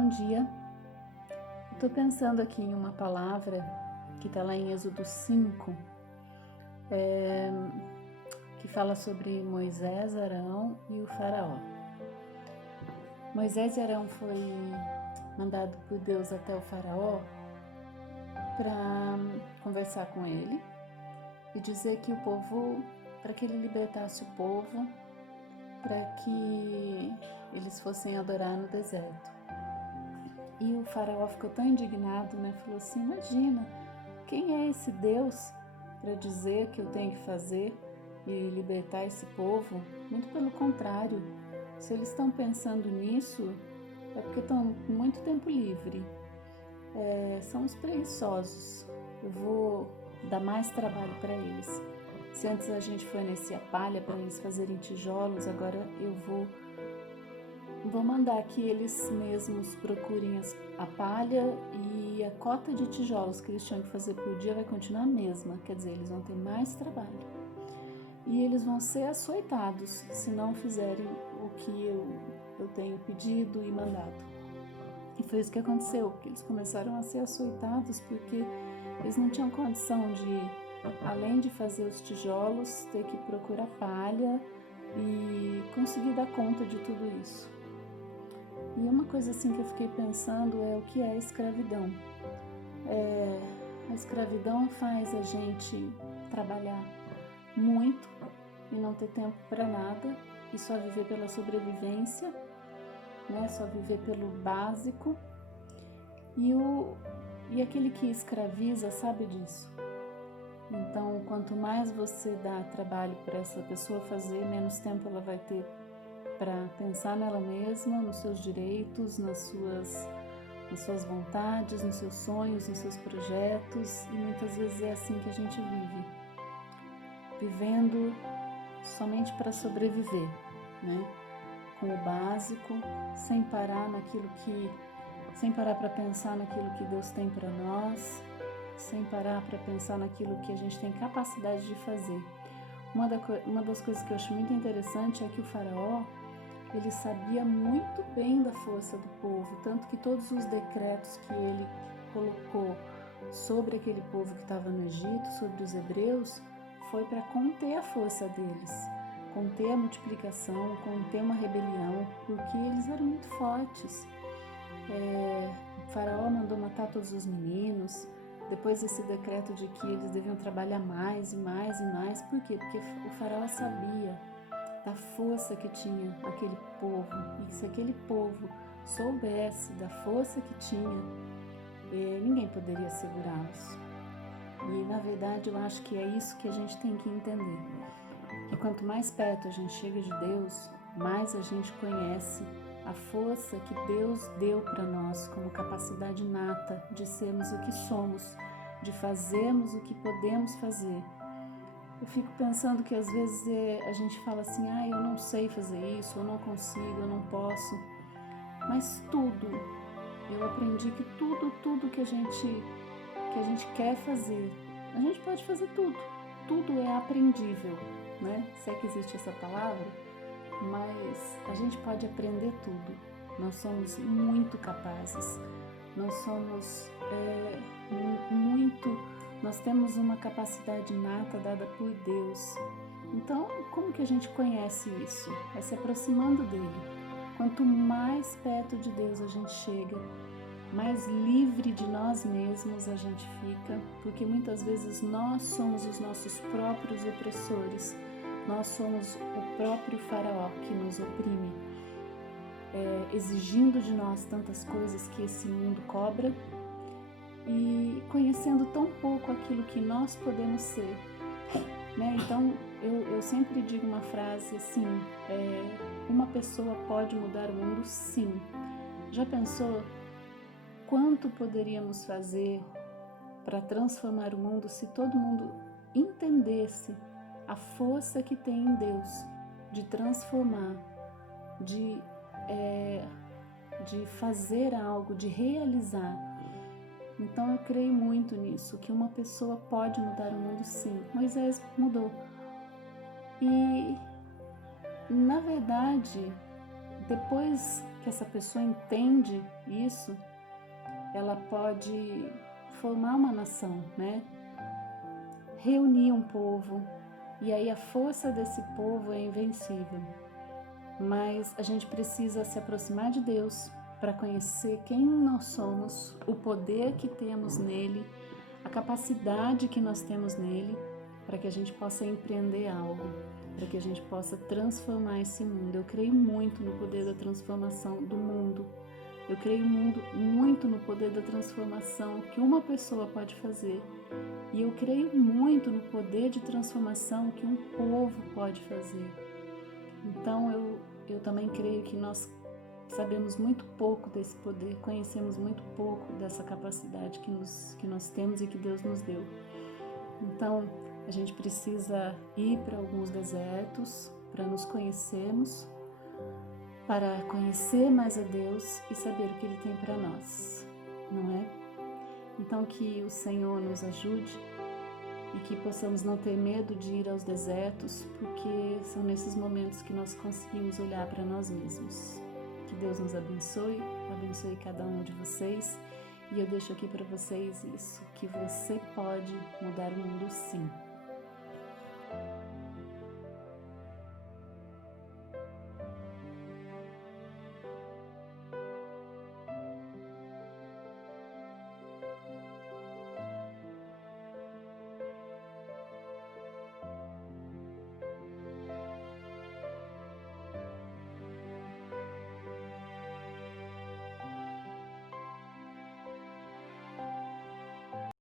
Bom dia. Estou pensando aqui em uma palavra que está lá em Êxodo 5, que fala sobre Moisés, Arão e o faraó. Moisés e Arão foi mandado por Deus até o faraó para conversar com ele e dizer que o povo, para que ele libertasse o povo, para que eles fossem adorar no deserto. E o faraó ficou tão indignado, né? Falou assim: imagina, quem é esse Deus para dizer que eu tenho que fazer e libertar esse povo? Muito pelo contrário, se eles estão pensando nisso, é porque estão com muito tempo livre. São os preguiçosos. Eu vou dar mais trabalho para eles. Se antes a gente fornecia palha para eles fazerem tijolos, agora eu vou mandar que eles mesmos procurem a palha, e a cota de tijolos que eles tinham que fazer por dia vai continuar a mesma, quer dizer, eles vão ter mais trabalho. E eles vão ser açoitados se não fizerem o que eu tenho pedido e mandado. E foi isso que aconteceu, porque eles começaram a ser açoitados porque eles não tinham condição de, além de fazer os tijolos, ter que procurar palha e conseguir dar conta de tudo isso. E uma coisa assim que eu fiquei pensando é o que é a escravidão. A escravidão faz a gente trabalhar muito e não ter tempo para nada e só viver pela sobrevivência, né? Só viver pelo básico. E aquele que escraviza sabe disso. Então, quanto mais você dá trabalho para essa pessoa fazer, menos tempo ela vai ter para pensar nela mesma, nos seus direitos, nas suas vontades, nos seus sonhos, nos seus projetos. E muitas vezes é assim que a gente vive, vivendo somente para sobreviver, né? Com o básico, sem parar para pensar naquilo que Deus tem para nós, sem parar para pensar naquilo que a gente tem capacidade de fazer. Uma das coisas que eu acho muito interessante é que o faraó, ele sabia muito bem da força do povo, tanto que todos os decretos que ele colocou sobre aquele povo que estava no Egito, sobre os hebreus, foi para conter a força deles, conter a multiplicação, conter uma rebelião, porque eles eram muito fortes. O faraó mandou matar todos os meninos, depois desse decreto de que eles deviam trabalhar mais e mais e mais. Por quê? Porque o faraó sabia da força que tinha aquele povo, e se aquele povo soubesse da força que tinha, ninguém poderia segurá-los. E na verdade eu acho que é isso que a gente tem que entender, que quanto mais perto a gente chega de Deus, mais a gente conhece a força que Deus deu para nós como capacidade inata de sermos o que somos, de fazermos o que podemos fazer. Eu fico pensando que às vezes a gente fala assim: eu não sei fazer isso, eu não consigo, eu não posso. Mas eu aprendi que tudo que a gente quer fazer, a gente pode fazer tudo. Tudo é aprendível, né? Se é que existe essa palavra, mas a gente pode aprender tudo. Nós somos muito capazes, nós temos uma capacidade inata dada por Deus. Então, como que a gente conhece isso? É se aproximando dele. Quanto mais perto de Deus a gente chega, mais livre de nós mesmos a gente fica, porque muitas vezes nós somos os nossos próprios opressores. Nós somos o próprio faraó que nos oprime, exigindo de nós tantas coisas que esse mundo cobra e conhecendo tão pouco aquilo que nós podemos ser, né? Então eu sempre digo uma frase assim: uma pessoa pode mudar o mundo, sim. Já pensou quanto poderíamos fazer para transformar o mundo se todo mundo entendesse a força que tem em Deus de transformar, de fazer algo, de realizar? Então eu creio muito nisso, que uma pessoa pode mudar o mundo, sim. Moisés mudou. E na verdade, depois que essa pessoa entende isso, ela pode formar uma nação, né? Reunir um povo, e aí a força desse povo é invencível. Mas a gente precisa se aproximar de Deus para conhecer quem nós somos, o poder que temos nele, a capacidade que nós temos nele, para que a gente possa empreender algo, para que a gente possa transformar esse mundo. Eu creio muito no poder da transformação do mundo. Eu creio muito no poder da transformação que uma pessoa pode fazer. E eu creio muito no poder de transformação que um povo pode fazer. Então eu também creio que nós sabemos muito pouco desse poder, conhecemos muito pouco dessa capacidade que nós temos e que Deus nos deu. Então a gente precisa ir para alguns desertos para nos conhecermos, para conhecer mais a Deus e saber o que Ele tem para nós, não é? Então que o Senhor nos ajude e que possamos não ter medo de ir aos desertos, porque são nesses momentos que nós conseguimos olhar para nós mesmos. Que Deus nos abençoe cada um de vocês, e eu deixo aqui para vocês isso, que você pode mudar o mundo sim.